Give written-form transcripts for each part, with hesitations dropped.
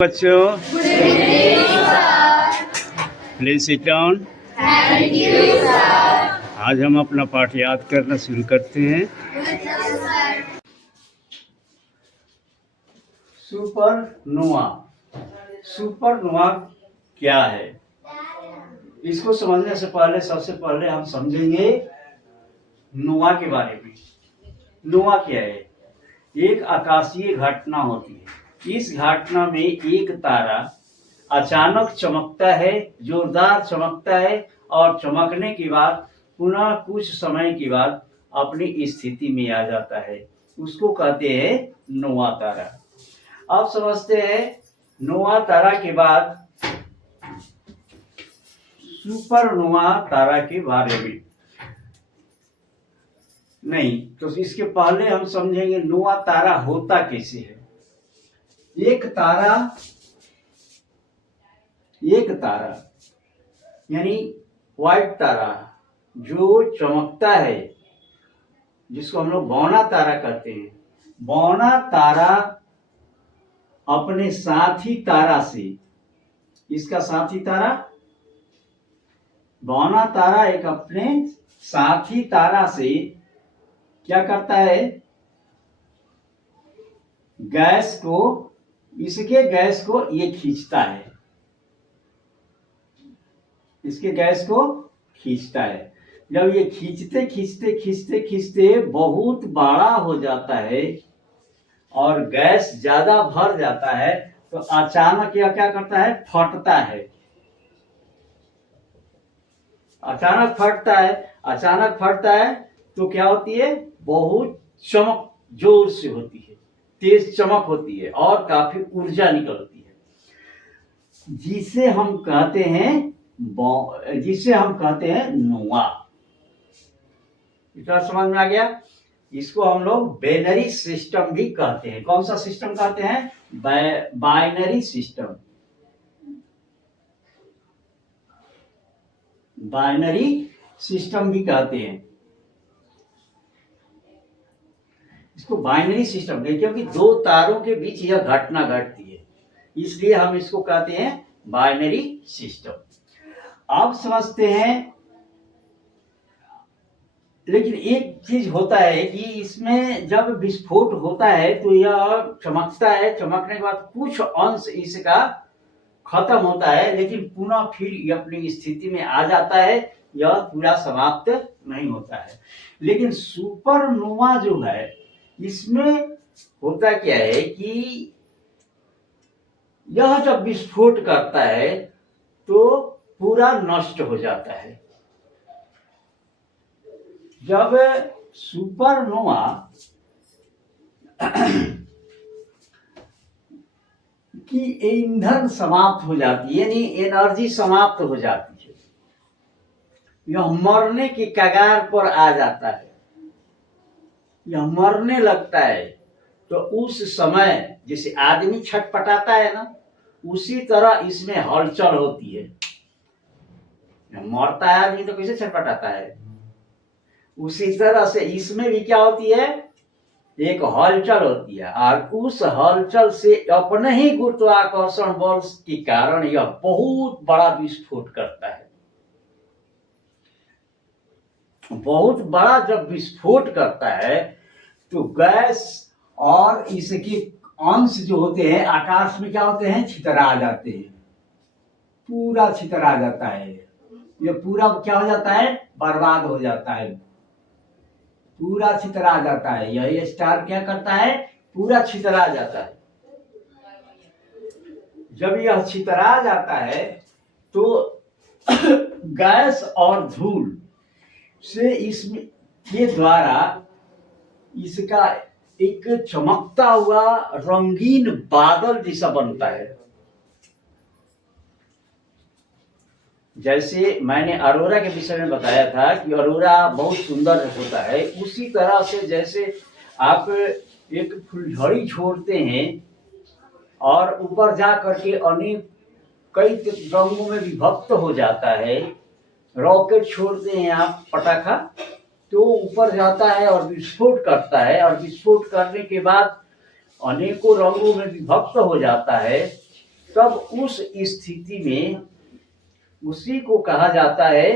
बच्चों, please sit down. Thank you sir. आज हम अपना पाठ याद करना शुरू करते हैं। सुपरनोवा। सुपरनोवा क्या है, इसको समझने से पहले सबसे पहले हम समझेंगे नोवा के बारे में। नोवा क्या है? एक आकाशीय घटना होती है। इस घटना में एक तारा अचानक चमकता है, जोरदार चमकता है, और चमकने के बाद पुनः कुछ समय के बाद अपनी स्थिति में आ जाता है। उसको कहते हैं नोवा तारा। अब समझते हैं नोवा तारा के बाद सुपरनोवा तारा के बारे में। नहीं, तो इसके पहले हम समझेंगे नोवा तारा होता कैसे है। एक तारा यानी व्हाइट तारा जो चमकता है, जिसको हम लोग बौना तारा कहते हैं। बौना तारा अपने साथी तारा से, इसका साथी तारा, बौना तारा एक अपने साथी तारा से क्या करता है? इसके गैस को ये खींचता है। इसके गैस को खींचता है। जब ये खींचते खींचते खींचते खींचते बहुत बड़ा हो जाता है और गैस ज्यादा भर जाता है, तो अचानक यह क्या करता है? फटता है। अचानक फटता है तो क्या होती है? बहुत चमक जोर से होती है, तेज चमक होती है और काफी ऊर्जा निकलती है, जिसे हम कहते हैं नोवा। इतना समझ में आ गया? इसको हम लोग बाइनरी सिस्टम भी कहते हैं। कौन सा सिस्टम कहते हैं? Binary system. बाइनरी सिस्टम भी कहते हैं इसको। बाइनरी सिस्टम क्योंकि दो तारों के बीच यह घटना घटती है, इसलिए हम इसको कहते हैं बाइनरी सिस्टम। अब समझते हैं, लेकिन एक चीज होता है कि इसमें जब विस्फोट होता है तो यह चमकता है, चमकने के बाद कुछ अंश इसका खत्म होता है, लेकिन पुनः फिर ये अपनी स्थिति में आ जाता है। यह पूरा समाप्त नहीं होता है। लेकिन सुपरनोवा जो है, इसमें होता क्या है कि यह जब विस्फोट करता है तो पूरा नष्ट हो जाता है। जब सुपरनोवा की ईंधन समाप्त हो जाती है, यानी एनर्जी समाप्त हो जाती है, यह मरने की कगार पर आ जाता है, यह मरने लगता है, तो उस समय जैसे आदमी छटपटाता है ना, उसी तरह इसमें हलचल होती है। मरता है आदमी तो कैसे छटपटाता है, उसी तरह से इसमें भी क्या होती है? एक हलचल होती है, और उस हलचल से अपने ही गुरुत्वाकर्षण बल के कारण यह बहुत बड़ा विस्फोट करता है। बहुत बड़ा जब विस्फोट करता है तो गैस और इसके अंश जो होते हैं आकाश में क्या होते हैं? छितरा जाते हैं। पूरा छितरा जाता है। यह पूरा क्या हो जाता है? बर्बाद हो जाता है, पूरा छितरा जाता है। यही स्टार क्या करता है? पूरा छितरा जाता है। जब यह छितरा जाता है तो गैस और धूल से इसमें के द्वारा इसका एक चमकता हुआ रंगीन बादल जैसा बनता है। जैसे मैंने अरोरा के विषय में बताया था कि अरोरा बहुत सुंदर होता है, उसी तरह से जैसे आप एक फुलझड़ी छोड़ते हैं और ऊपर जा करके अनेक कई रंगों में विभक्त हो जाता है। रॉकेट छोड़ते हैं आप, पटाखा, तो ऊपर जाता है और विस्फोट करता है, और विस्फोट करने के बाद अनेकों रंगों में विभक्त हो जाता है। तब उस स्थिति में उसी को कहा जाता है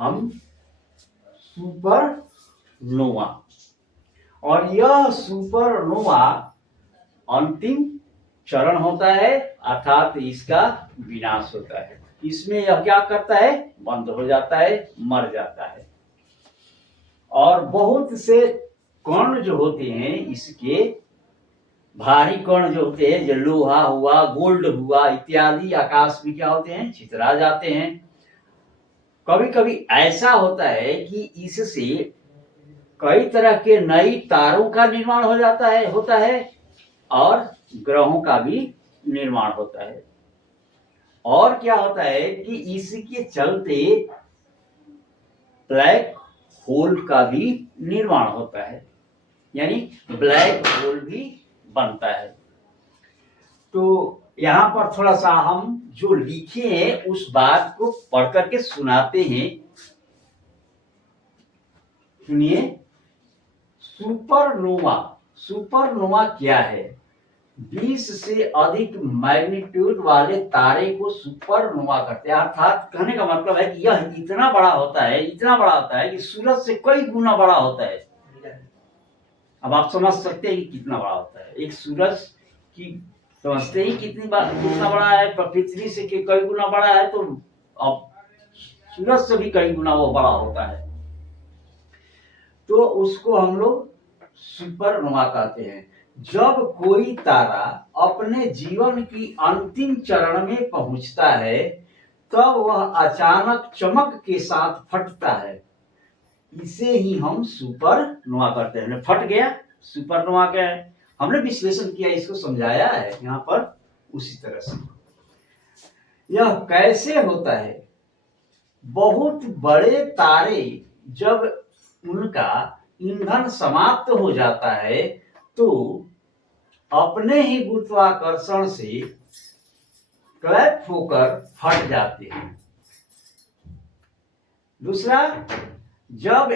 हम सुपरनोवा। और यह सुपरनोवा अंतिम चरण होता है, अर्थात इसका विनाश होता है। इसमें यह क्या करता है, बंद हो जाता है, मर जाता है। और बहुत से कण जो होते हैं इसके, भारी कण जो होते हैं, जो लोहा हुआ, गोल्ड हुआ इत्यादि, आकाश में क्या होते हैं, छितरा जाते हैं। कभी कभी ऐसा होता है कि इससे कई तरह के नई तारों का निर्माण होता है और ग्रहों का भी निर्माण होता है। और क्या होता है कि इसके चलते ब्लैक होल का भी निर्माण होता है, यानी ब्लैक होल भी बनता है। तो यहाँ पर थोड़ा सा हम जो लिखे हैं उस बात को पढ़ करके सुनाते हैं, सुनिए। सुपरनोवा क्या है? 20 से अधिक मैग्नीट्यूड वाले तारे को सुपरनोवा कहते हैं। अर्थात कहने का मतलब है कि यह इतना बड़ा होता है कि सूरज से कई गुना बड़ा होता है। अब आप समझ सकते हैं कि कितना बड़ा होता है। एक सूरज की समझते ही कितना बड़ा है, पृथ्वी से कई गुना बड़ा है, तो अब सूरज से भी कई गुना वो बड़ा होता है। तो उसको हम लोग सुपरनोवा कहते हैं। जब कोई तारा अपने जीवन की अंतिम चरण में पहुंचता है तब वह अचानक चमक के साथ फटता है। इसे ही हम सुपरनोवा कहते हैं। फट गया, सुपरनोवा क्या है, हमने विश्लेषण किया, इसको समझाया है यहाँ पर उसी तरह से। यह कैसे होता है? बहुत बड़े तारे जब उनका ईंधन समाप्त हो जाता है तो अपने ही गुरुत्वाकर्षण से क्लैप होकर फट जाते हैं। दूसरा, जब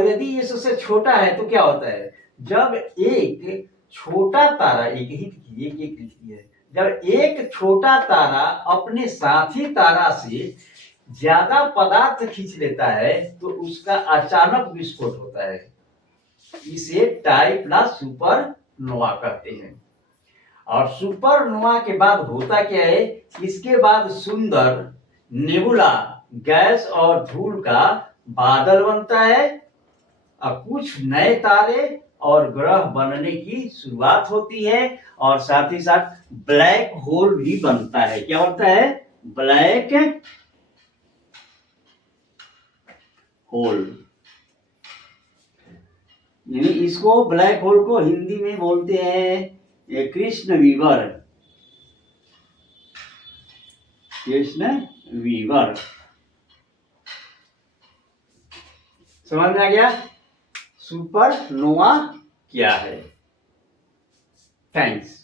यदि ये सबसे छोटा है तो क्या होता है, जब एक छोटा तारा, जब एक छोटा तारा अपने साथी तारा से ज्यादा पदार्थ खींच लेता है तो उसका अचानक विस्फोट होता है। इसे टाइप सुपरनोवा कहते हैं। और सुपरनोवा के बाद होता क्या है, इसके बाद सुंदर नेबुला, गैस और धूल का बादल बनता है और कुछ नए तारे और ग्रह बनने की शुरुआत होती है। और साथ ही साथ ब्लैक होल भी बनता है। क्या बनता है? Black hole. यानी इसको, ब्लैक होल को हिंदी में बोलते हैं कृष्ण वीवर। समझ में आ गया सुपरनोवा क्या है? थैंक्स।